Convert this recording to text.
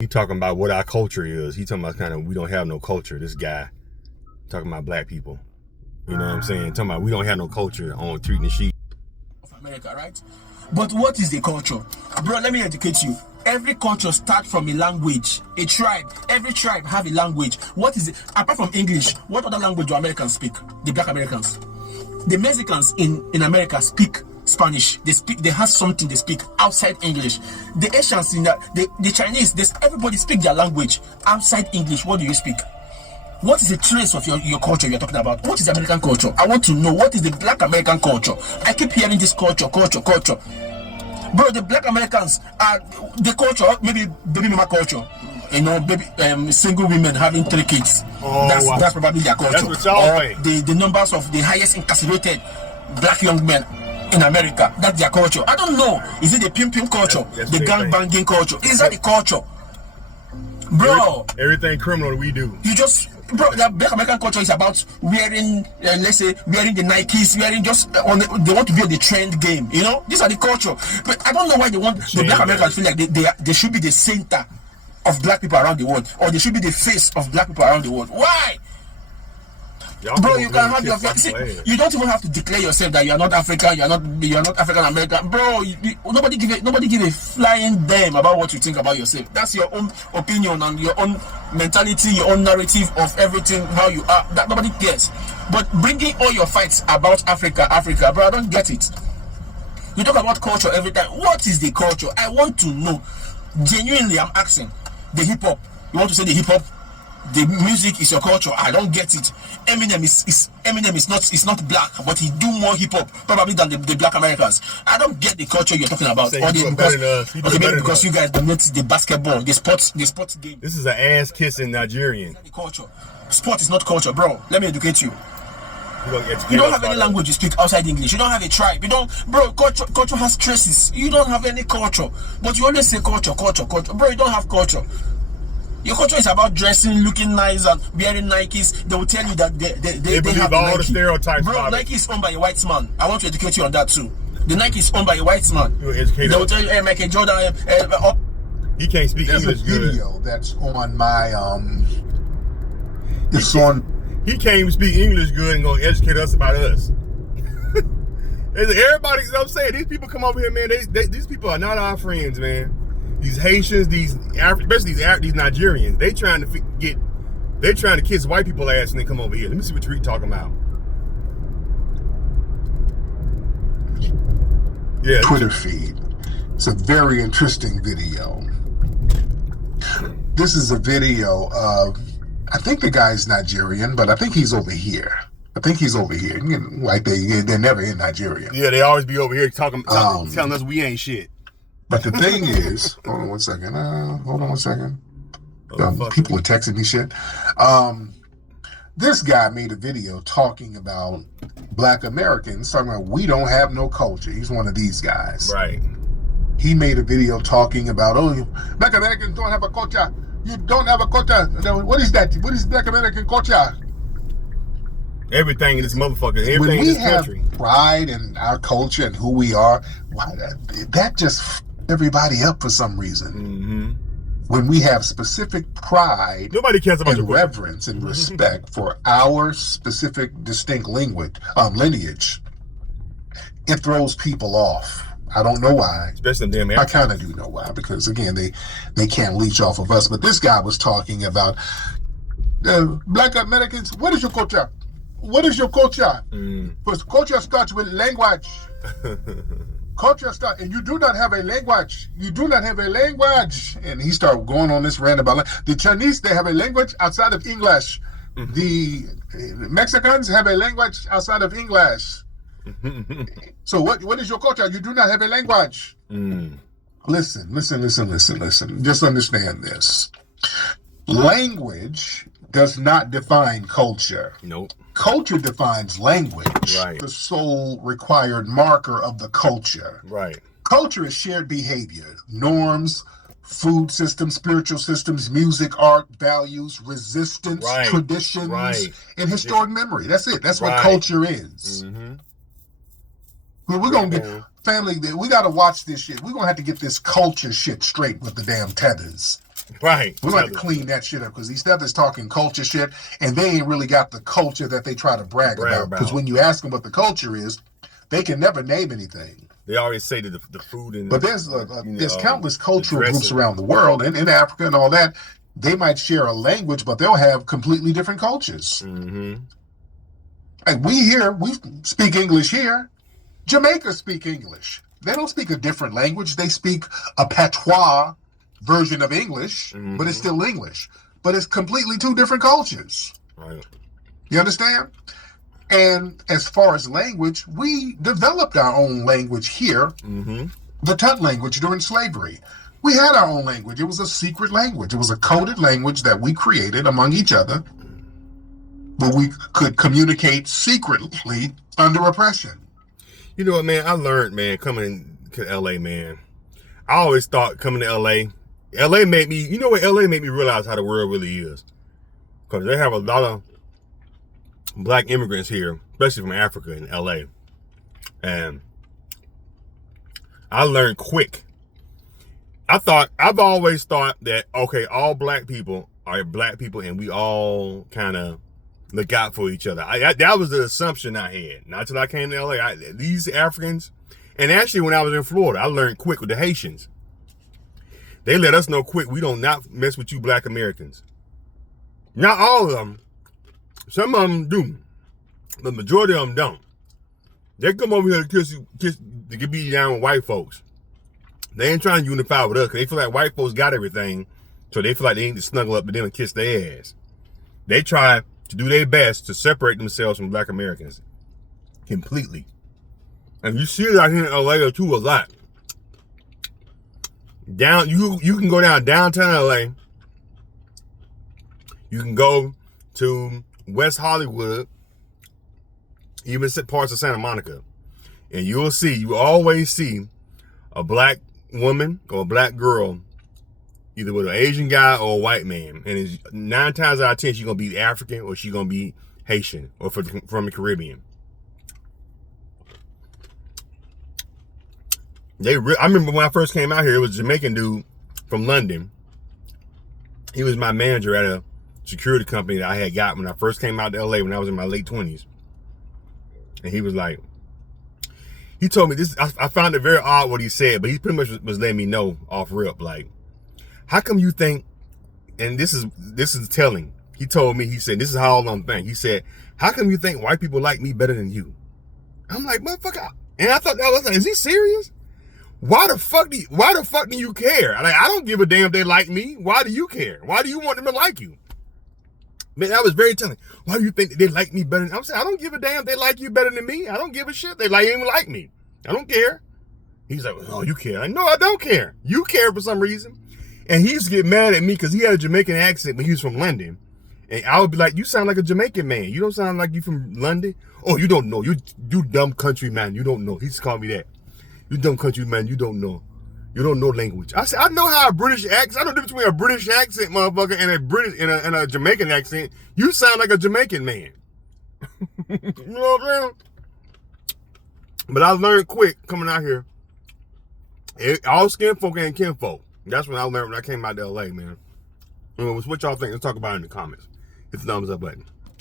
He talking about what our culture is. He talking about kind of we don't have no culture. This guy talking about black people. You know what I'm saying? Talking about we don't have no culture on treating the sheep. Of America, right? But what is the culture? Bro, let me educate you. Every culture starts from a language, a tribe. Every tribe have a language. What is it? Apart from English, what other language do Americans speak? The black Americans. The Mexicans in America speak Spanish. They have something they speak outside English. The Asians the Chinese, everybody speak their language outside English. What do you speak? What is the trace of your culture you're talking about? What is American culture? I want to know what is the black American culture. I keep hearing this culture. Bro, the black Americans are the culture, maybe baby mama culture. You know, baby, single women having 3 kids. That's probably their culture. That's what y'all think. The numbers of the highest incarcerated black young men in America. That's their culture. I don't know. Is it the pimp culture? That's the gang banging culture? Is that the culture? Bro, everything criminal that we do. Bro, the black American culture is about wearing, let's say, wearing the Nikes, wearing they want to be on the trend game, you know? These are the culture. But I don't know why they want the black Americans feel like they should be the center of black people around the world, or they should be the face of black people around the world. Why? Bro, you can have your see, you don't even have to declare yourself that you are not African, you are not African American. Bro, nobody give a flying damn about what you think about yourself. That's your own opinion and your own mentality, your own narrative of everything, how you are. That nobody cares. But bringing all your fights about Africa, bro, I don't get it. You talk about culture every time. What is the culture? I want to know. Genuinely, I'm asking. The hip hop. You want to say the hip hop? The music is your culture. I don't get it. Eminem is not black, but he do more hip hop probably than the black Americans. I don't get the culture you're talking about. Because you guys dominate the basketball, the sports game. This is an ass kissing Nigerian. The culture. Sport is not culture, bro. Let me educate you. You don't have any language you speak outside English. You don't have a tribe. Culture has traces. You don't have any culture, but you always say culture. Bro, you don't have culture. Your culture is about dressing, looking nice, and wearing Nikes. They will tell you that they believe have all Nike. the stereotypes. Bro, Nike is owned by a white man. I want to educate you on that too. The Nike is owned by a white man. They will tell you, hey, Michael Jordan. He can't speak English good. There's a video that's on my It's on. He can't even speak English good and gonna educate us about us. Everybody, you know what I'm saying? These people come over here, man. These people are not our friends, man. These Haitians, especially these Nigerians, they trying to kiss white people ass and they come over here. Let me see what you're talking about. Yeah, Twitter feed. It's a very interesting video. This is a video of, I think the guy's Nigerian, but I think he's over here. Like they're never in Nigeria. Yeah, they always be over here telling us we ain't shit. But the thing is, hold on one second. People are texting me shit. This guy made a video talking about black Americans, talking about we don't have no culture. He's one of these guys. Right. He made a video talking about, black Americans don't have a culture. You don't have a culture. What is that? What is black American culture? Everything in this motherfucker, everything in this country. When we have pride in our culture and who we are, why that just f*** everybody up for some reason. Mm-hmm. When we have specific pride, nobody cares about and reverence and respect for our specific distinct lineage, it throws people off. I don't know why. Especially them damn I kind of do know why, because again, they can't leech off of us. But this guy was talking about black Americans. What is your culture? What is your culture? Because culture starts with language. Culture starts, and you do not have a language. You do not have a language. And he started going on this rant about the Chinese. They have a language outside of English. The Mexicans have a language outside of English. So what is your culture? You do not have a language. Listen. Just understand this. Language does not define culture. Nope. Culture defines language. Right. The sole required marker of the culture. Right. Culture is shared behavior, norms, food systems, spiritual systems, music, art, values, resistance, traditions, and historic memory. That's it. That's what culture is. We're going to get, family, we got to watch this shit. We're going to have to get this culture shit straight with the damn tethers. Right. We like to clean that shit up because these stuff is talking culture shit, and they ain't really got the culture that they try to brag about. Because when you ask them what the culture is, they can never name anything. They always say that the food and but there's countless cultural groups around the world, and in Africa and all that. They might share a language, but they'll have completely different cultures. Mm-hmm. Like we speak English here. Jamaica speak English. They don't speak a different language. They speak a patois version of English, but it's still English. But it's completely two different cultures. Right. You understand? And as far as language, we developed our own language here, the Tut language during slavery. We had our own language. It was a secret language. It was a coded language that we created among each other, where we could communicate secretly under oppression. You know what, man? I learned, man, coming to LA, man. I always thought coming to LA made me, you know what, LA made me realize how the world really is. Because they have a lot of black immigrants here, especially from Africa in LA. And I learned quick. I've always thought that, okay, all black people are black people and we all kind of look out for each other. That was the assumption I had. Not till I came to LA. These Africans, and actually when I was in Florida, I learned quick with the Haitians. They let us know quick, we don't not mess with you black Americans. Not all of them. Some of them do. The majority of them don't. They come over here to be down with white folks. They ain't trying to unify with us because they feel like white folks got everything. So they feel like they need to snuggle up to them and kiss their ass. They try to do their best to separate themselves from black Americans. Completely. And you see it out here in LA too a lot. You can go down downtown LA. You can go to West Hollywood, even parts of Santa Monica. And you always see a black woman or a black girl, either with an Asian guy or a white man. And it's 9 times out of 10, she's going to be African or she's going to be Haitian or from the Caribbean. I remember when I first came out here, it was a Jamaican dude from London. He was my manager at a security company that I had got when I first came out to LA when I was in my late 20s. And he was like, he told me this, I found it very odd what he said, but he pretty much was letting me know off rip, like, how come you think, and this is telling, he told me, he said, this is how I'm think. He said, how come you think white people like me better than you? I'm like, motherfucker. And I thought that was like, is he serious? Why the fuck do you care? Like, I don't give a damn if they like me. Why do you care? Why do you want them to like you? Man, that was very telling. Why do you think they like me better? I'm saying, I don't give a damn if they like you better than me. I don't give a shit. They even like me. I don't care. He's like, oh, you care. No, I don't care. You care for some reason. And he used to get mad at me because he had a Jamaican accent when he was from London. And I would be like, you sound like a Jamaican man. You don't sound like you from London. Oh, you don't know. You dumb country man. You don't know. He used to call me that. You dumb country man. You don't know. You don't know language. I said, I know how a British accent. I know the difference between a British accent, motherfucker, and a British and a Jamaican accent. You sound like a Jamaican man. You know what I'm saying? But I learned quick coming out here. All skin folk ain't kinfolk. That's when I learned when I came out to LA, man. What y'all think? Let's talk about it in the comments. Hit the thumbs up button.